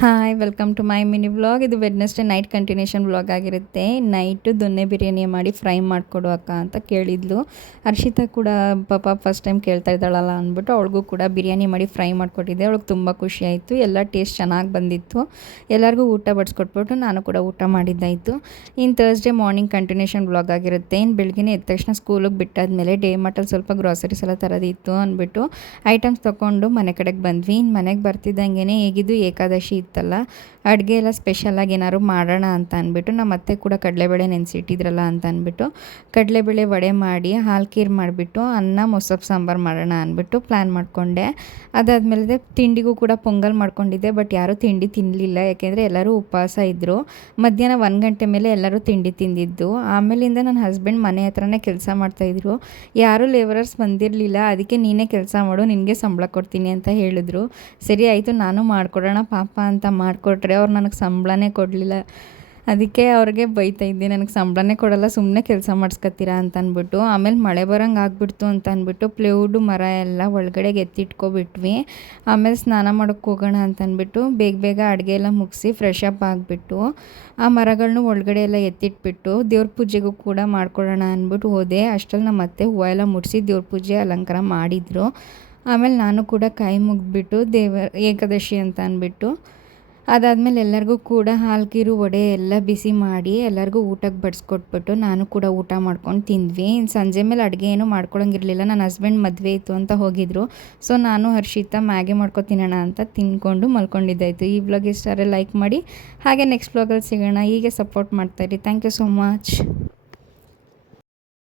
Hi welcome to my mini vlog. ಇದು Wednesday night continuation vlog ಆಗಿರುತ್ತೆ. Night ದೊನ್ನೆ ಬಿರಿಯಾನಿ ಮಾಡಿ ಫ್ರೈ ಮಾಡಿಕೊಡು ಅಕ್ಕ ಅಂತ ಕೇಳಿದ್ಲು. ಹರ್ಷಿತಾ ಕೂಡ ಪಾಪ ಫಸ್ಟ್ ಟೈಮ್ ಕೇಳ್ತಾ ಇದ್ದಾಳಲ್ಲ ಅಂದ್ಬಿಟ್ಟು ಅವಳಿಗೂ ಕೂಡ ಬಿರಿಯಾನಿ ಮಾಡಿ ಫ್ರೈ ಮಾಡಿಕೊಟ್ಟಿದ್ದೆ. ಅವಳಿಗೆ ತುಂಬ ಖುಷಿ ಆಯಿತು. ಎಲ್ಲ ಟೇಸ್ಟ್ ಚೆನ್ನಾಗಿ ಬಂದಿತ್ತು. ಎಲ್ಲರಿಗೂ ಊಟ ಬಡಿಸ್ಕೊಟ್ಬಿಟ್ಟು ನಾನು ಕೂಡ ಊಟ ಮಾಡಿದ್ದಾಯಿತು. ಇನ್ನು ಥರ್ಸ್ಡೇ ಮಾರ್ನಿಂಗ್ ಕಂಟಿನ್ಯೂಷನ್ ವ್ಲಾಗ್ ಆಗಿರುತ್ತೆ. ಇನ್ನು ಬೆಳಗ್ಗೆ ಎದ್ದ ತಕ್ಷಣ ಸ್ಕೂಲಿಗೆ ಬಿಟ್ಟಾದ್ಮೇಲೆ ಡೇ ಮಾರ್ಟಲ್ಲಿ ಸ್ವಲ್ಪ ಗ್ರಾಸರೀಸ್ ಎಲ್ಲ ತರೋದಿತ್ತು ಅಂದ್ಬಿಟ್ಟು ಐಟಮ್ಸ್ ತೊಗೊಂಡು ಮನೆ ಕಡೆಗೆ ಬಂದ್ವಿ. ಇನ್ನು ಮನೆಗೆ ಬರ್ತಿದ್ದಂಗೆ ಹೇಗಿದ್ದು ಏಕಾದಶಿ ಇತ್ತಲ್ಲ, ಅಡುಗೆ ಎಲ್ಲ ಸ್ಪೆಷಲಾಗಿ ಏನಾದ್ರು ಮಾಡೋಣ ಅಂತ ಅಂದ್ಬಿಟ್ಟು ನಮ್ಮ ಅತ್ತೆ ಕೂಡ ಕಡಲೆಬೇಳೆ ನೆನೆಸಿಟ್ಟಿದ್ರಲ್ಲ ಅಂತ ಅಂದ್ಬಿಟ್ಟು ಕಡಲೆಬೇಳೆ ವಡೆ ಮಾಡಿ ಹಾಲು ಖೀರು ಮಾಡಿಬಿಟ್ಟು ಅನ್ನ ಮೊಸಪ್ಪು ಸಾಂಬಾರು ಮಾಡೋಣ ಅಂದ್ಬಿಟ್ಟು ಪ್ಲ್ಯಾನ್ ಮಾಡಿಕೊಂಡೆ. ಅದಾದಮೇಲೆ ತಿಂಡಿಗೂ ಕೂಡ ಪೊಂಗಲ್ ಮಾಡ್ಕೊಂಡಿದ್ದೆ. ಬಟ್ ಯಾರೂ ತಿಂಡಿ ತಿನ್ನಲಿಲ್ಲ, ಯಾಕೆಂದರೆ ಎಲ್ಲರೂ ಉಪವಾಸ ಇದ್ದರು. ಮಧ್ಯಾಹ್ನ 1 ಗಂಟೆ ಮೇಲೆ ಎಲ್ಲರೂ ತಿಂಡಿ ತಿಂದಿದ್ದು. ಆಮೇಲಿಂದ ನನ್ನ ಹಸ್ಬೆಂಡ್ ಮನೆ ಹತ್ರನೇ ಕೆಲಸ ಮಾಡ್ತಾಯಿದ್ರು. ಯಾರೂ ಲೇಬರರ್ಸ್ ಬಂದಿರಲಿಲ್ಲ. ಅದಕ್ಕೆ ನೀನೇ ಕೆಲಸ ಮಾಡು, ನಿನಗೆ ಸಂಬಳ ಕೊಡ್ತೀನಿ ಅಂತ ಹೇಳಿದ್ರು. ಸರಿ ಆಯಿತು, ನಾನು ಮಾಡಿಕೊಡೋಣ ಪಾಪ ಅಂತ ಮಾಡಿಕೊಟ್ರೆ ಅವ್ರು ನನಗೆ ಸಂಬಳನೇ ಕೊಡಲಿಲ್ಲ. ಅದಕ್ಕೆ ಅವ್ರಿಗೆ ಬೈತಾಯಿದ್ದೆ, ನನಗೆ ಸಂಬಳನೇ ಕೊಡೋಲ್ಲ, ಸುಮ್ಮನೆ ಕೆಲಸ ಮಾಡಿಸ್ಕೊತೀರಾ ಅಂತ ಅಂದ್ಬಿಟ್ಟು. ಆಮೇಲೆ ಮಳೆ ಬರೋಂಗೆ ಆಗ್ಬಿಡ್ತು ಅಂತ ಅಂದ್ಬಿಟ್ಟು ಪ್ಲೇವುಡ್ ಮರ ಎಲ್ಲ ಒಳಗಡೆಗೆ ಎತ್ತಿಟ್ಕೊಬಿಟ್ವಿ. ಆಮೇಲೆ ಸ್ನಾನ ಮಾಡೋಕ್ಕೆ ಹೋಗೋಣ ಅಂತ ಅಂದ್ಬಿಟ್ಟು ಬೇಗ ಅಡುಗೆ ಎಲ್ಲ ಮುಗಿಸಿ ಫ್ರೆಶ್ ಅಪ್ ಆಗಿಬಿಟ್ಟು ಆ ಮರಗಳನ್ನೂ ಒಳಗಡೆ ಎಲ್ಲ ಎತ್ತಿಟ್ಬಿಟ್ಟು ದೇವ್ರ ಪೂಜೆಗೂ ಕೂಡ ಮಾಡ್ಕೊಳ್ಳೋಣ ಅಂದ್ಬಿಟ್ಟು ಹೋದೆ. ಅಷ್ಟರಲ್ಲಿ ನಮ್ಮ ಅತ್ತೆ ಹೂವು ಎಲ್ಲ ಮುಡಿಸಿ ದೇವ್ರ ಪೂಜೆ ಅಲಂಕಾರ ಮಾಡಿದರು. ಆಮೇಲೆ ನಾನು ಕೂಡ ಕೈ ಮುಗಿದ್ಬಿಟ್ಟು ಏಕಾದಶಿ ಅಂತ ಅಂದ್ಬಿಟ್ಟು ಅದಾದಮೇಲೆ ಎಲ್ಲರಿಗೂ ಕೂಡ ಹಾಲು ಖೀರು ವಡೆ ಎಲ್ಲ ಬಿಸಿ ಮಾಡಿ ಎಲ್ಲರಿಗೂ ಊಟಕ್ಕೆ ಬಡಿಸ್ಕೊಟ್ಬಿಟ್ಟು ನಾನು ಕೂಡ ಊಟ ಮಾಡ್ಕೊಂಡು ತಿಂದ್ವಿ. ಸಂಜೆ ಮೇಲೆ ಅಡುಗೆ ಏನೂ ಮಾಡ್ಕೊಳಂಗಿರಲಿಲ್ಲ. ನನ್ನ ಹಸ್ಬೆಂಡ್ ಮದುವೆ ಇತ್ತು ಅಂತ ಹೋಗಿದ್ರು. ಸೊ ನಾನು ಹರ್ಷಿತಾ ಮ್ಯಾಗಿ ಮಾಡ್ಕೊ ತಿನ್ನೋಣ ಅಂತ ತಿಂದ್ಕೊಂಡು ಮಲ್ಕೊಂಡಿದ್ದಾಯಿತು. ಈ ವ್ಲಾಗ್ ಇಷ್ಟ ಲೈಕ್ ಮಾಡಿ, ಹಾಗೆ ನೆಕ್ಸ್ಟ್ ವ್ಲಾಗಲ್ಲಿ ಸಿಗೋಣ. ಹೀಗೆ ಸಪೋರ್ಟ್ ಮಾಡ್ತಾಯಿರಿ. Thank you so much.